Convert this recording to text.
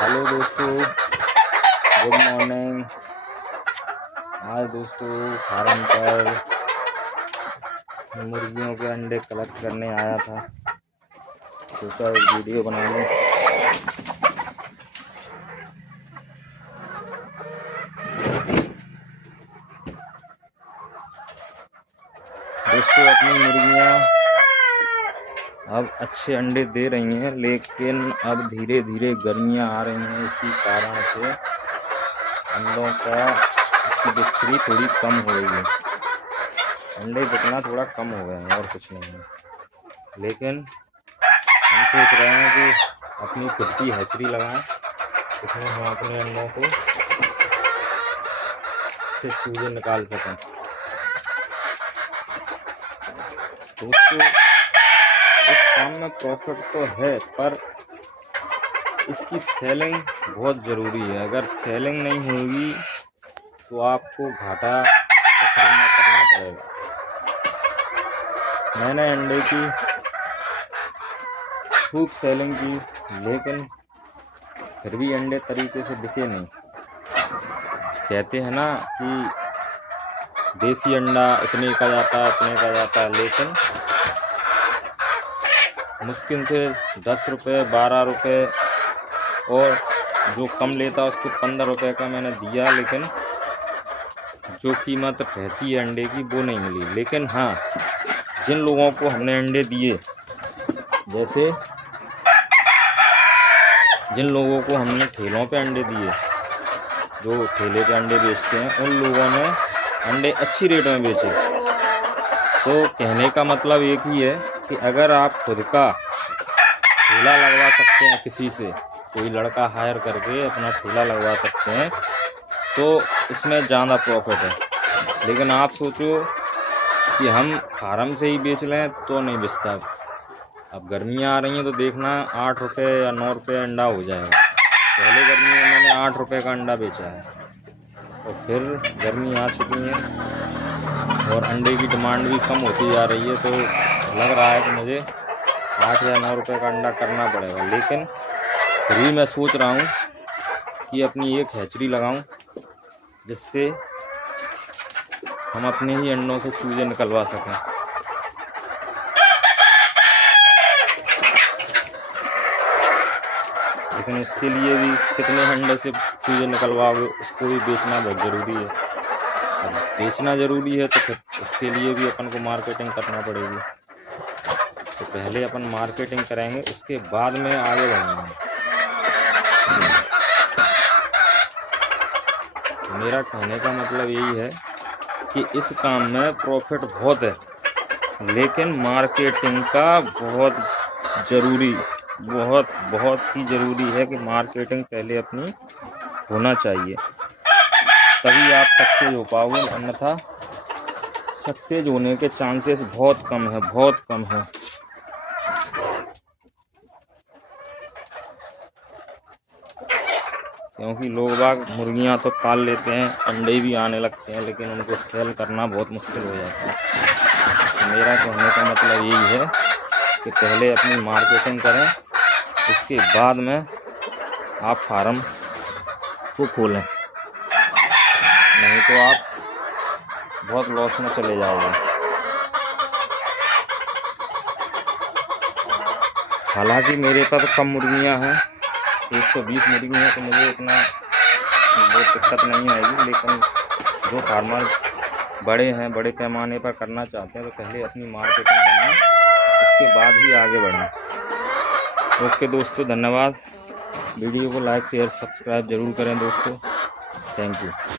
Hello दोस्तों, good morning. आज दोस्तों फार्म पर मुर्गियों के अंडे कलेक्ट करने आया था, सोचा एक वीडियो बना लूं। दोस्तों अपनी मुर्गियां अब अच्छे अंडे दे रही हैं, लेकिन अब धीरे धीरे गर्मियां आ रही हैं, इसी कारण से अंडों की बिक्री थोड़ी कम हो रही है। अंडे बिकना थोड़ा कम हो गए हैं और कुछ नहीं है। लेकिन हम सोच रहे हैं कि अपनी खुद की हैचरी लगाएं, इसमें हम अपने अंडों को से चूजे निकाल सकें। दोस्तों इस काम में प्रॉफिट तो है, पर इसकी सेलिंग बहुत ज़रूरी है। अगर सेलिंग नहीं होगी तो आपको घाटा का सामना करना पड़ेगा। मैंने अंडे की खूब सेलिंग की, लेकिन फिर भी अंडे तरीके से बिके नहीं। कहते हैं ना कि देसी अंडा इतने का जाता है, इतने का जाता है, लेकिन मुश्किल से 10 रुपये 12 रुपये, और जो कम लेता उसको 15 रुपये का मैंने दिया, लेकिन जो कीमत रहती है अंडे की वो नहीं मिली। लेकिन हाँ, जिन लोगों को हमने अंडे दिए, जैसे जिन लोगों को हमने ठेलों पे अंडे दिए, जो ठेले पे अंडे बेचते हैं, उन लोगों ने अंडे अच्छी रेट में बेचे। तो कहने का मतलब एक ही है कि अगर आप खुद का ठेला लगवा सकते हैं, किसी से कोई लड़का हायर करके अपना ठेला लगवा सकते हैं, तो इसमें ज़्यादा प्रॉफिट है। लेकिन आप सोचो कि हम फार्म से ही बेच लें तो नहीं बेचता। अब गर्मियाँ आ रही हैं तो देखना 8 रुपये या 9 रुपये अंडा हो जाएगा। पहले गर्मी में मैंने 8 रुपये का अंडा बेचा है, और फिर गर्मी आ चुकी है और अंडे की डिमांड भी कम होती जा रही है, तो लग रहा है कि मुझे 8 या 9 रुपये का अंडा करना पड़ेगा। लेकिन फिर भी मैं सोच रहा हूँ कि अपनी एक हैचरी लगाऊं, जिससे हम अपने ही अंडों से चूजे निकलवा सकें। लेकिन उसके लिए भी कितने अंडे से चूजे निकलवाओगे, उसको भी बेचना बहुत ज़रूरी है। अब बेचना ज़रूरी है तो फिर उसके लिए भी अपन को मार्केटिंग करना पड़ेगी। तो पहले अपन मार्केटिंग करेंगे, उसके बाद में आगे बढ़ेंगे। मेरा कहने का मतलब यही है कि इस काम में प्रॉफिट बहुत है, लेकिन मार्केटिंग का बहुत ही ज़रूरी है कि मार्केटिंग पहले अपनी होना चाहिए, तभी आप सक्सेस हो पाओगे। अन्यथा सक्सेस होने के चांसेस बहुत कम है, बहुत कम है। क्योंकि लोग बाग मुर्गियां तो पाल लेते हैं, अंडे भी आने लगते हैं, लेकिन उनको सेल करना बहुत मुश्किल हो जाता है। तो मेरा कहने का मतलब यही है कि पहले अपनी मार्केटिंग करें, उसके बाद में आप फार्म को खोलें, नहीं तो आप बहुत लॉस में चले जाओगे। हालांकि मेरे पास कम मुर्गियां हैं, 120 मुर्गी हैं, तो मुझे इतना बहुत दिक्कत नहीं आएगी। लेकिन जो फार्मर बड़े हैं, बड़े पैमाने पर करना चाहते हैं, तो पहले अपनी मार्केटिंग बनाएं, उसके बाद ही आगे बढ़ें। ओके दोस्तों, धन्यवाद। वीडियो को लाइक शेयर सब्सक्राइब ज़रूर करें दोस्तों। Thank you.